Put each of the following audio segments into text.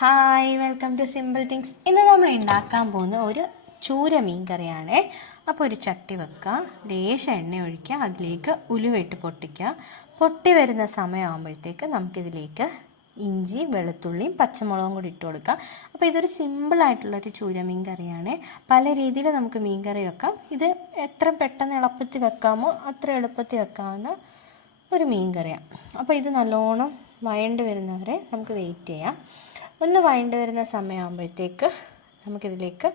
Hi, welcome to simple things. ഇന്ന് നമ്മൾ ഉണ്ടാക്കാൻ പോകുന്ന ഒരു ചൂര മീൻ കറിയാണേ. അപ്പോൾ ഒരു ചട്ടി വെക്കുക, ലേശം എണ്ണ ഒഴിക്കുക, അതിലേക്ക് ഉലുവയിട്ട് പൊട്ടിക്കുക. പൊട്ടി വരുന്ന സമയമാകുമ്പോഴത്തേക്ക് നമുക്കിതിലേക്ക് ഇഞ്ചി, വെളുത്തുള്ളിയും പച്ചമുളകും കൂടി ഇട്ട് കൊടുക്കുക. അപ്പോൾ ഇതൊരു സിമ്പിളായിട്ടുള്ളൊരു ചൂര മീൻ കറിയാണ്. പല രീതിയിൽ നമുക്ക് മീൻ കറി വെക്കാം. ഇത് എത്ര പെട്ടെന്ന് എളുപ്പത്തിൽ വെക്കാമോ അത്ര എളുപ്പത്തിൽ വെക്കാവുന്ന ഒരു മീൻ കറിയാണ്. അപ്പോൾ ഇത് നല്ലോണം വഴണ്ട് വരുന്നവരെ നമുക്ക് വെയിറ്റ് ചെയ്യാം. ഒന്ന് വഴണ്ട് വരുന്ന സമയമാകുമ്പോഴത്തേക്ക് നമുക്കിതിലേക്ക്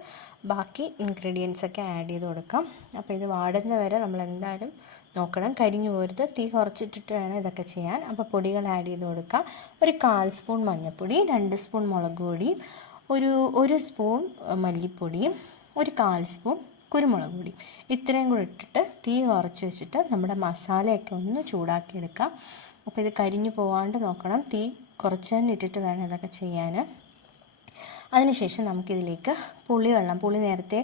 ബാക്കി ഇൻഗ്രീഡിയൻസ് ഒക്കെ ആഡ് ചെയ്ത് കൊടുക്കാം. അപ്പോൾ ഇത് വാടുന്ന വരെ നമ്മൾ എന്തായാലും നോക്കണം, കരിഞ്ഞു പോരുത്. തീ കുറച്ചിട്ടിട്ട് വേണം ഇതൊക്കെ ചെയ്യാൻ. അപ്പോൾ പൊടികൾ ആഡ് ചെയ്ത് കൊടുക്കാം. ഒരു 1/4 സ്പൂൺ മഞ്ഞൾപ്പൊടി, 2 സ്പൂൺ മുളക് പൊടിയും, ഒരു സ്പൂൺ മല്ലിപ്പൊടിയും, ഒരു 1/4 സ്പൂൺ കുരുമുളക് പൊടി, ഇത്രയും കൂടി ഇട്ടിട്ട് തീ കുറച്ച് വെച്ചിട്ട് നമ്മുടെ മസാലയൊക്കെ ഒന്ന് ചൂടാക്കിയെടുക്കാം. അപ്പോൾ ഇത് കരിഞ്ഞു പോവാണ്ട് നോക്കണം. തീ കുറച്ച് തന്നെ ഇട്ടിട്ട് വേണം ഇതൊക്കെ ചെയ്യാൻ. അതിനുശേഷം നമുക്കിതിലേക്ക് പുളി നേരത്തെ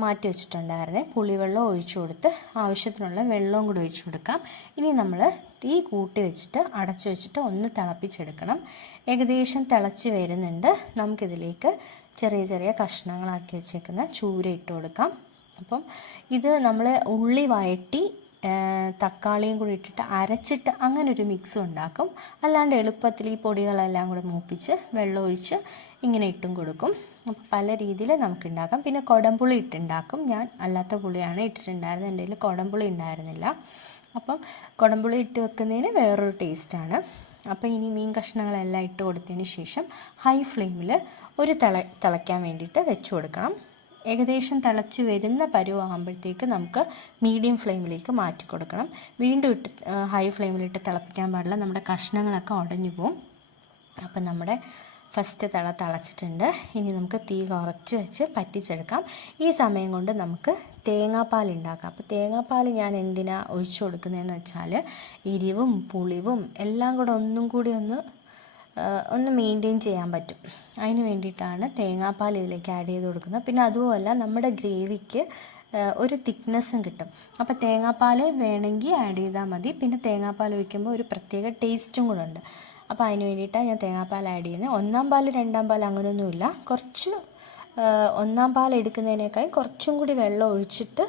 മാറ്റി വെച്ചിട്ടുണ്ടായിരുന്നേ, പുളിവെള്ളം ഒഴിച്ചു കൊടുത്ത് ആവശ്യത്തിനുള്ള വെള്ളവും കൂടി ഒഴിച്ചു കൊടുക്കാം. ഇനി നമ്മൾ തീ കൂട്ടി വെച്ചിട്ട് അടച്ചു വെച്ചിട്ട് ഒന്ന് തിളപ്പിച്ചെടുക്കണം. ഏകദേശം തിളച്ച് വരുന്നുണ്ട്. നമുക്കിതിലേക്ക് ചെറിയ ചെറിയ കഷ്ണങ്ങളാക്കി വെച്ചേക്കുന്ന ചൂര ഇട്ട് കൊടുക്കാം. അപ്പം ഇത് നമ്മൾ ഉള്ളി വഴറ്റി തക്കാളിയും കൂടി ഇട്ടിട്ട് അരച്ചിട്ട് അങ്ങനെ ഒരു മിക്സ് ഉണ്ടാക്കും. അല്ലാണ്ട് എളുപ്പത്തിൽ ഈ പൊടികളെല്ലാം കൂടെ മൂപ്പിച്ച് വെള്ളം ഒഴിച്ച് ഇങ്ങനെ ഇട്ടും കൊടുക്കും. അപ്പോൾ പല രീതിയിൽ നമുക്ക് ഉണ്ടാക്കാം. പിന്നെ കുടംപുളി ഇട്ടുണ്ടാക്കും. ഞാൻ അല്ലാത്ത പുളിയാണ് ഇട്ടിട്ടുണ്ടായിരുന്നത്, എൻ്റെ കയ്യിൽ കുടംപുളി ഉണ്ടായിരുന്നില്ല. അപ്പം കുടംപുളി ഇട്ട് വെക്കുന്നതിന് വേറൊരു ടേസ്റ്റാണ്. അപ്പോൾ ഇനി മീൻ കഷ്ണങ്ങളെല്ലാം ഇട്ട് കൊടുത്തതിന് ശേഷം ഹൈ ഫ്ലെയിമിൽ ഒരു തിളയ്ക്കാൻ വേണ്ടിയിട്ട് വെച്ച് കൊടുക്കണം. ഏകദേശം തിളച്ച് വരുന്ന പരുവാകുമ്പോഴത്തേക്ക് നമുക്ക് മീഡിയം ഫ്ലെയിമിലേക്ക് മാറ്റി കൊടുക്കണം. വീണ്ടും ഹൈ ഫ്ലെയിമിലിട്ട് തിളപ്പിക്കാൻ പാടില്ല, നമ്മുടെ കഷ്ണങ്ങളൊക്കെ ഉടഞ്ഞു പോവും. അപ്പം നമ്മുടെ ഫസ്റ്റ് തിളച്ചിട്ടുണ്ട്. ഇനി നമുക്ക് തീ കുറച്ച് വെച്ച് പറ്റിച്ചെടുക്കാം. ഈ സമയം കൊണ്ട് നമുക്ക് തേങ്ങാപ്പാൽ ഉണ്ടാക്കാം. അപ്പോൾ തേങ്ങാപ്പാൽ ഞാൻ എന്തിനാണ് ഒഴിച്ചു കൊടുക്കുന്നതെന്ന് വെച്ചാൽ എരിവും പുളിവും എല്ലാം കൂടെ ഒന്നും കൂടി ഒന്ന് മെയിൻറ്റെയിൻ ചെയ്യാൻ പറ്റും. അതിന് വേണ്ടിയിട്ടാണ് തേങ്ങാപ്പാൽ ഇതിലേക്ക് ആഡ് ചെയ്ത് കൊടുക്കുന്നത്. പിന്നെ അതുമല്ല നമ്മുടെ ഗ്രേവിക്ക് ഒരു തിക്നെസ്സും കിട്ടും. അപ്പോൾ തേങ്ങാപ്പാൽ വേണമെങ്കിൽ ആഡ് ചെയ്താൽ മതി. പിന്നെ തേങ്ങാപ്പാൽ ഒഴിക്കുമ്പോൾ ഒരു പ്രത്യേക ടേസ്റ്റും കൂടെ ഉണ്ട്. അപ്പോൾ അതിന് വേണ്ടിയിട്ടാണ് ഞാൻ തേങ്ങാപ്പാൽ ആഡ് ചെയ്യുന്നത്. 1-ാം പാൽ 2-ാം പാൽ അങ്ങനെയൊന്നുമില്ല. കുറച്ച് 1-ാം പാൽ എടുക്കുന്നതിനേക്കാൾ കുറച്ചും കൂടി വെള്ളം ഒഴിച്ചിട്ട്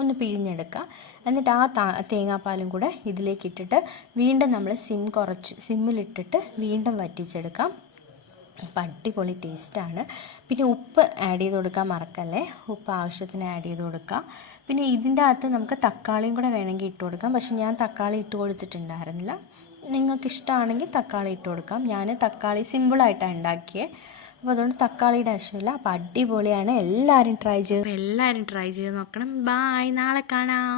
ഒന്ന് പിഴിഞ്ഞെടുക്കുക. എന്നിട്ട് ആ തേങ്ങാപ്പാലും കൂടെ ഇതിലേക്ക് ഇട്ടിട്ട് വീണ്ടും നമ്മൾ സിമ്മിലിട്ടിട്ട് വീണ്ടും വറ്റിച്ചെടുക്കാം. അപ്പം അടിപൊളി ടേസ്റ്റാണ്. പിന്നെ ഉപ്പ് ആഡ് ചെയ്ത് കൊടുക്കാൻ മറക്കല്ലേ, ഉപ്പ് ആവശ്യത്തിന് ആഡ് ചെയ്ത് കൊടുക്കുക. പിന്നെ ഇതിൻ്റെ അകത്ത് നമുക്ക് തക്കാളിയും കൂടെ വേണമെങ്കിൽ ഇട്ട് കൊടുക്കാം. പക്ഷെ ഞാൻ തക്കാളി ഇട്ട് കൊടുത്തിട്ടുണ്ടായിരുന്നില്ല. നിങ്ങൾക്ക് ഇഷ്ടമാണെങ്കിൽ തക്കാളി ഇട്ട് കൊടുക്കാം. ഞാൻ തക്കാളി സിമ്പിളായിട്ടാണ് ഉണ്ടാക്കിയത്. അപ്പോൾ അതുകൊണ്ട് തക്കാളിയുടെ ആവശ്യമില്ല. അപ്പോൾ അടിപൊളിയാണ്. എല്ലാവരും ട്രൈ ചെയ്ത് നോക്കണം. ബായ്, നാളെ കാണാം.